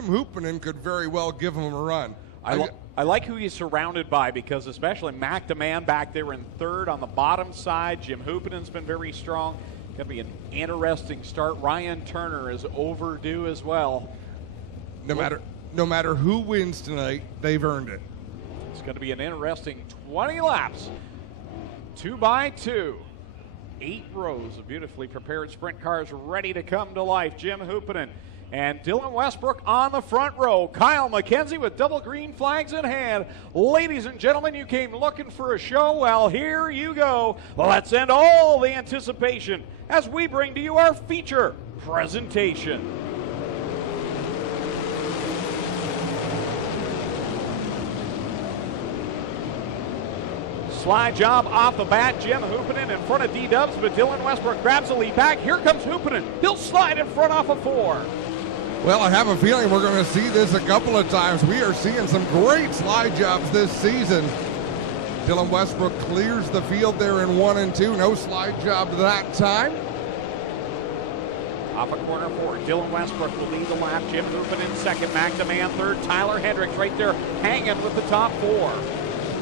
Jim Hoopinen could very well give him a run. I like who he's surrounded by, because especially Mac DeMann back there in third on the bottom side. Jim Hoopinen's been very strong. Going to be an interesting start. Ryan Turner is overdue as well. No matter who wins tonight, they've earned it. It's going to be an interesting 20 laps. 2 by 2. 8 rows of beautifully prepared sprint cars ready to come to life. Jim Hoopinen and Dylan Westbrook on the front row. Kyle McKenzie with double green flags in hand. Ladies and gentlemen, you came looking for a show. Well, here you go. Let's end all the anticipation as we bring to you our feature presentation. Slide job off the bat. Jim Hoopinen in front of D-Dubs, but Dylan Westbrook grabs the lead back. Here comes Hoopinen. He'll slide in front off of 4. Well, I have a feeling we're going to see this a couple of times. We are seeing some great slide jobs this season. Dylan Westbrook clears the field there in 1 and 2. No slide job that time. Off of corner 4, Dylan Westbrook will lead the lap. Jim Hoopinen second. Mac DeMann third. Tyler Hendricks right there hanging with the top 4.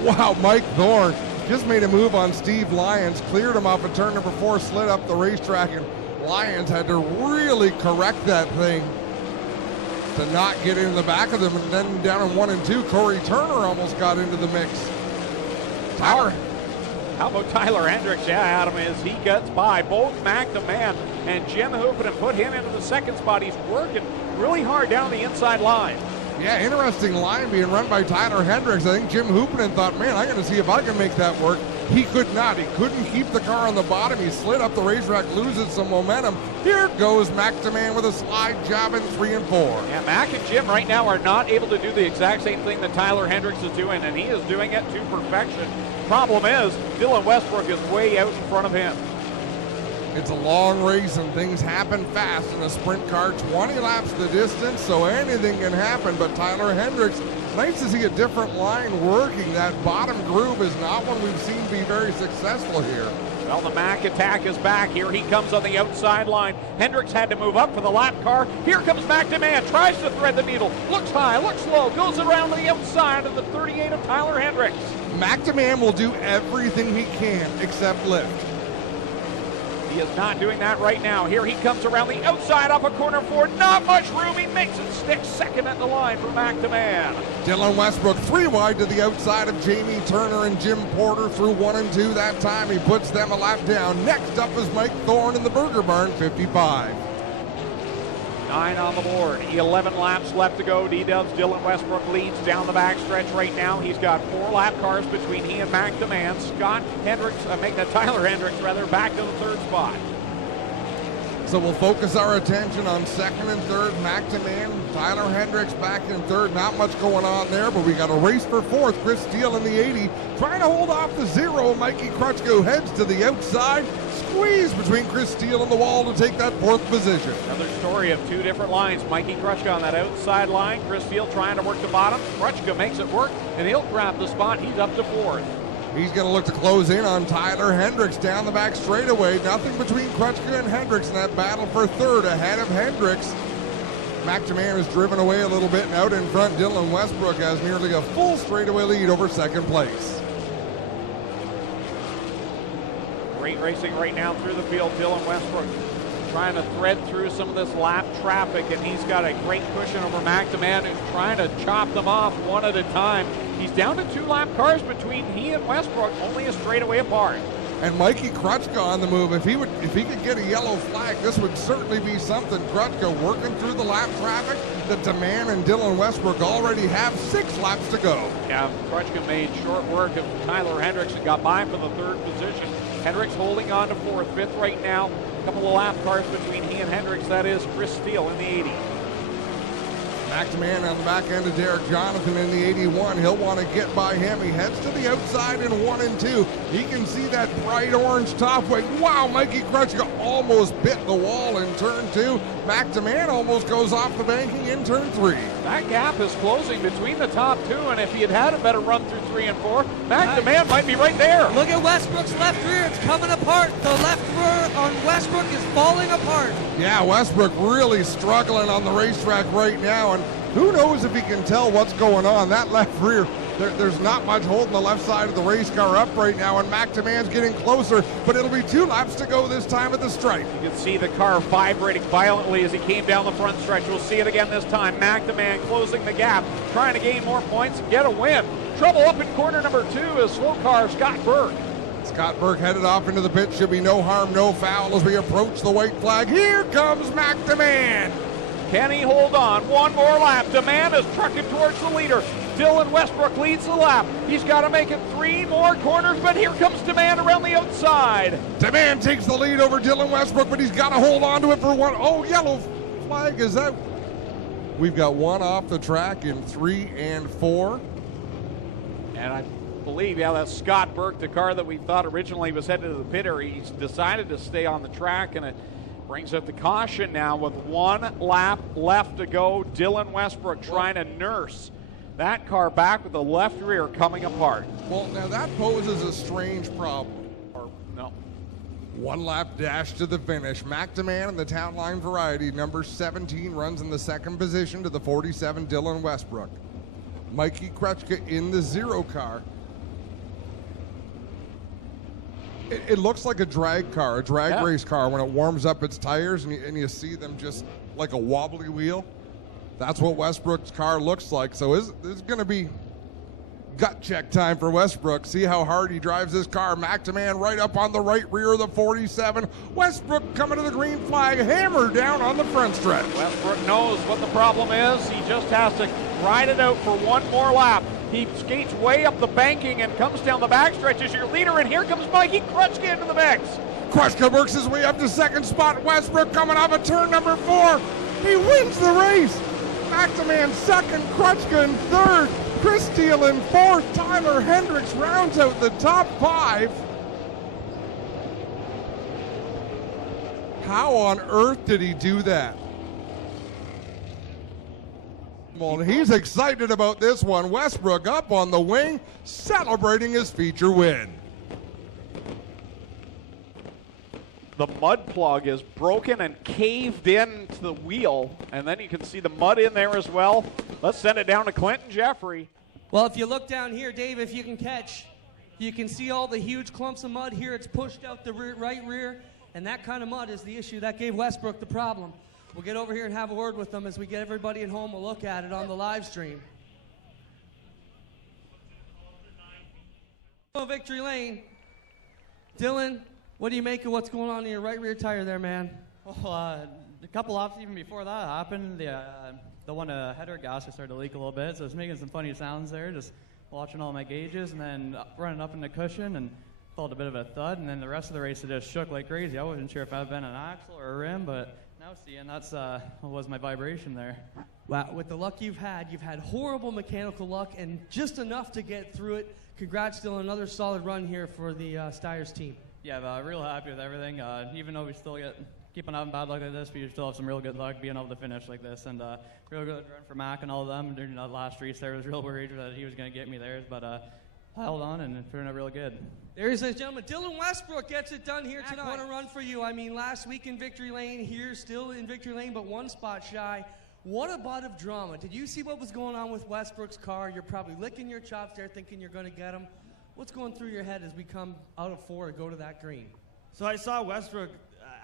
Wow, Mike Thorne just made a move on Steve Lyons, cleared him off of turn number 4, slid up the racetrack, and Lyons had to really correct that thing to not get in the back of them. And then down in 1 and 2, Corey Turner almost got into the mix. How about Tyler Hendricks? Yeah, Adam, as he gets by both Mac DeMann and Jim Hoopinen, put him into the second spot. He's working really hard down the inside line. Yeah, interesting line being run by Tyler Hendricks. I think Jim Hoopinen thought, man, I'm going to see if I can make that work. He could not. He couldn't keep the car on the bottom. He slid up the racetrack, loses some momentum. Here goes Mac DeMann with a slide job in 3 and 4. Yeah, Mac and Jim right now are not able to do the exact same thing that Tyler Hendricks is doing, and he is doing it to perfection. Problem is, Dylan Westbrook is way out in front of him. It's a long race and things happen fast in a sprint car. 20 laps the distance, so anything can happen. But Tyler Hendricks, nice to see a different line working. That bottom groove is not one we've seen be very successful here. Well, the Mac attack is back. Here he comes on the outside line. Hendricks had to move up for the lap car. Here comes Mac DeMann, tries to thread the needle. Looks high, looks low, goes around to the outside of the 38 of Tyler Hendricks. Mac DeMann will do everything he can except lift. He is not doing that right now. Here he comes around the outside off of corner 4. Not much room. He makes it stick second at the line for Mac DeMann. Dylan Westbrook 3 wide to the outside of Jamie Turner and Jim Porter through 1 and 2 that time. He puts them a lap down. Next up is Mike Thorne in the Burger Barn 55. 9 on the board. 11 laps left to go. D-Dubs, Dylan Westbrook leads down the backstretch right now. He's got 4 lap cars between he and Mac DeMann. Tyler Hendricks back to the 3rd spot. So we'll focus our attention on 2nd and 3rd. Mac DeMann, Tyler Hendricks back in 3rd. Not much going on there, but we got a race for 4th. Chris Steele in the 80, trying to hold off the 0. Mikey Crutchko heads to the outside. Squeeze between Chris Steele and the wall to take that 4th position. Another story of 2 different lines. Mikey Crutchko on that outside line. Chris Steele trying to work the bottom. Crutchko makes it work, and he'll grab the spot. He's up to 4th. He's going to look to close in on Tyler Hendricks down the back straightaway. Nothing between Crutchko and Hendricks in that battle for 3rd ahead of Hendricks. Mac DeMann is driven away a little bit, and out in front, Dylan Westbrook has nearly a full straightaway lead over 2nd place. Great racing right now through the field. Dylan Westbrook trying to thread through some of this lap traffic, and he's got a great cushion over Mac DeMann, who's trying to chop them off one at a time. He's down to 2 lap cars between he and Westbrook, only a straightaway apart. And Mikey Crutchko on the move. If he could get a yellow flag, this would certainly be something. Crutchko working through the lap traffic. The DeMann and Dylan Westbrook already have 6 laps to go. Yeah, Crutchko made short work of Tyler Hendricks and got by for the 3rd position. Hendricks holding on to 4th, 5th right now. A couple of lap cars between he and Hendricks. That is Chris Steele in the 80. Mac DeMann on the back end of Derek Jonathan in the 81. He'll want to get by him. He heads to the outside in 1 and 2. He can see that bright orange top wing. Wow, Mikey Crutchko almost bit the wall in turn 2. Mac DeMann almost goes off the banking in turn 3. That gap is closing between the top 2, and if he had had a better run through 3 and 4, Mac DeMann might be right there. Look at Westbrook's left rear. It's coming apart. The left rear on Westbrook is falling apart. Yeah, Westbrook really struggling on the racetrack right now, and Who knows if he can tell what's going on? That left rear, there's not much holding the left side of the race car up right now, and McTaman's getting closer, but it'll be 2 laps to go this time at the stripe. You can see the car vibrating violently as he came down the front stretch. We'll see it again this time. McTaman closing the gap, trying to gain more points and get a win. Trouble up in corner number 2 is slow car Scott Burke. Scott Burke headed off into the pit. Should be no harm, no foul as we approach the white flag. Here comes McTaman. Can he hold on? One more lap. Demand is trucking towards the leader. Dylan Westbrook leads the lap. He's got to make it 3 more corners, but here comes Demand around the outside. Demand takes the lead over Dylan Westbrook, but he's got to hold on to it for one. Oh, yellow flag is out. We've got one off the track in 3 and 4. And I believe, yeah, that's Scott Burke, the car that we thought originally was headed to the pit area. He's decided to stay on the track, and it brings up the caution now with 1 lap left to go. Dylan Westbrook trying to nurse that car back with the left rear coming apart. Well, now that poses a strange problem. Or no. 1 lap dash to the finish. McTaman in the Town Line Variety, number 17, runs in the 2nd position to the 47, Dylan Westbrook. Mikey Krechka in the 0 car. It looks like a drag car, a drag race car when it warms up its tires and you see them just like a wobbly wheel. That's what Westbrook's car looks like. So this is going to be gut check time for Westbrook. See how hard he drives this car. McTaman right up on the right rear of the 47. Westbrook coming to the green flag, hammered down on the front stretch. Westbrook knows what the problem is. He just has to ride it out for 1 more lap. He skates way up the banking and comes down the backstretch as your leader, and here comes Mikey Krechka into the mix. Krechka works his way up to 2nd spot. Westbrook coming off of turn number 4. He wins the race. McTaman 2nd, Krechka in 3rd. Chris Steele in 4th. Tyler Hendricks rounds out the top 5. How on earth did he do that? Well, he's excited about this one. Westbrook up on the wing, celebrating his feature win. The mud plug is broken and caved into the wheel, and then you can see the mud in there as well. Let's send it down to Clinton Jeffrey. Well, if you look down here, Dave, if you can catch, you can see all the huge clumps of mud here. It's pushed out the right rear, and that kind of mud is the issue that gave Westbrook the problem. We'll get over here and have a word with them as we get everybody at home a look at it on the live stream. Victory Lane. Dylan, what do you make of what's going on in your right rear tire there, man? Well, a couple laps even before that happened, the one header gasket started to leak a little bit, so it's making some funny sounds there, just watching all my gauges and then running up in the cushion and felt a bit of a thud, and then the rest of the race it just shook like crazy. I wasn't sure if that had been an axle or a rim, but now seeing that's what was my vibration there. Wow, with the luck you've had horrible mechanical luck and just enough to get through it. Congrats, Dylan, another solid run here for the Styres team. Yeah, real happy with everything. Even though we still keep on having bad luck like this, we still have some real good luck being able to finish like this. And real good run for Mac and all of them during that last race there. I was real worried that he was going to get me there, but I held on and it turned out real good. Ladies and gentlemen, Dylan Westbrook gets it done here tonight. What a run for you. I mean, last week in Victory Lane, here still in Victory Lane, but 1 spot shy. What a bit of drama. Did you see what was going on with Westbrook's car? You're probably licking your chops there thinking you're going to get him. What's going through your head as we come out of 4 to go to that green? So I saw Westbrook,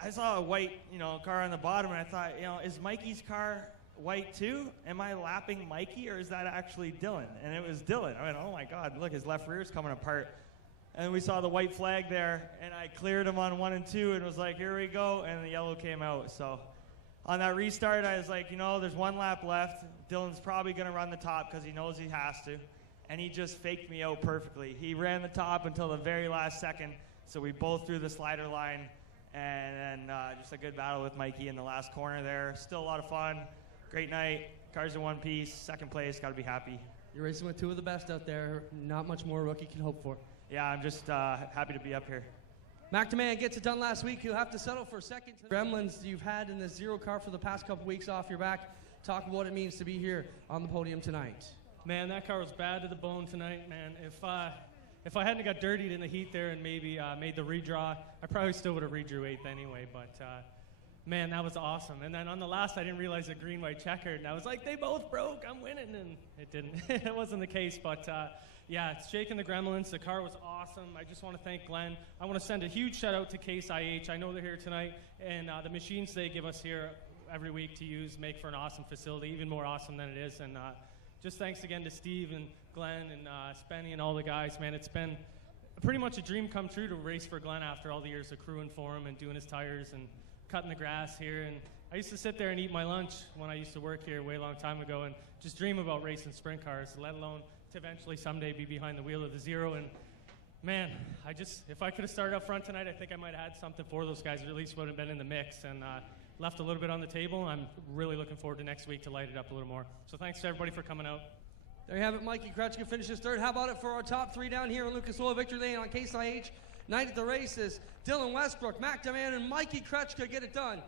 I saw a white, car on the bottom, and I thought, is Mikey's car white too? Am I lapping Mikey, or is that actually Dylan? And it was Dylan. I went, oh my God, look, his left rear's coming apart. And we saw the white flag there, and I cleared him on 1 and 2, and was like, here we go, and the yellow came out. So on that restart, I was like, there's 1 lap left. Dylan's probably going to run the top because he knows he has to. And he just faked me out perfectly. He ran the top until the very last second, so we both threw the slider line, and then just a good battle with Mikey in the last corner there. Still a lot of fun. Great night. Cars in one piece. 2nd place. Got to be happy. You're racing with 2 of the best out there. Not much more a rookie can hope for. Yeah, I'm just happy to be up here. McTaman gets it done last week. He'll have to settle for 2nd. Gremlins you've had in this 0 car for the past couple weeks off your back. Talk about what it means to be here on the podium tonight. Man, that car was bad to the bone tonight, man. If I hadn't got dirtied in the heat there and maybe made the redraw, I probably still would have redrew 8th anyway. But man, that was awesome. And then on the last, I didn't realize the green, white, checkered, and I was like, they both broke, I'm winning, and it didn't. It wasn't the case, but yeah, it's shaking the gremlins. The car was awesome. I just want to thank Glenn. I want to send a huge shout out to Case IH. I know they're here tonight, and the machines they give us here every week to use make for an awesome facility, even more awesome than it is. And just thanks again to Steve and Glenn and Spenny and all the guys, man. It's been pretty much a dream come true to race for Glenn after all the years of crewing for him and doing his tires and cutting the grass here. And I used to sit there and eat my lunch when I used to work here way long time ago and just dream about racing sprint cars, let alone to eventually someday be behind the wheel of the Zero. And man, if I could have started up front tonight, I think I might have had something for those guys, or at least would have been in the mix and left a little bit on the table. I'm really looking forward to next week to light it up a little more. So thanks to everybody for coming out. There you have it. Mikey Kretschka finishes third. How about it for our top three down here in Lucas Oil Victory Lane on Case IH? Night at the races. Dylan Westbrook, Mac DeMan, and Mikey Kretschka get it done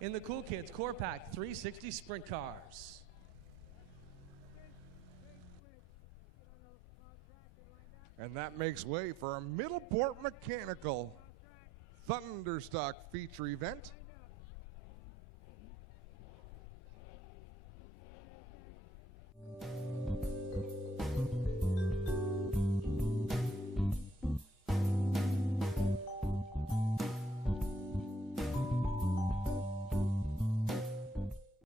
in the Cool Kids Core Pack 360 Sprint Cars. And that makes way for a Middleport Mechanical Thunderstock feature event.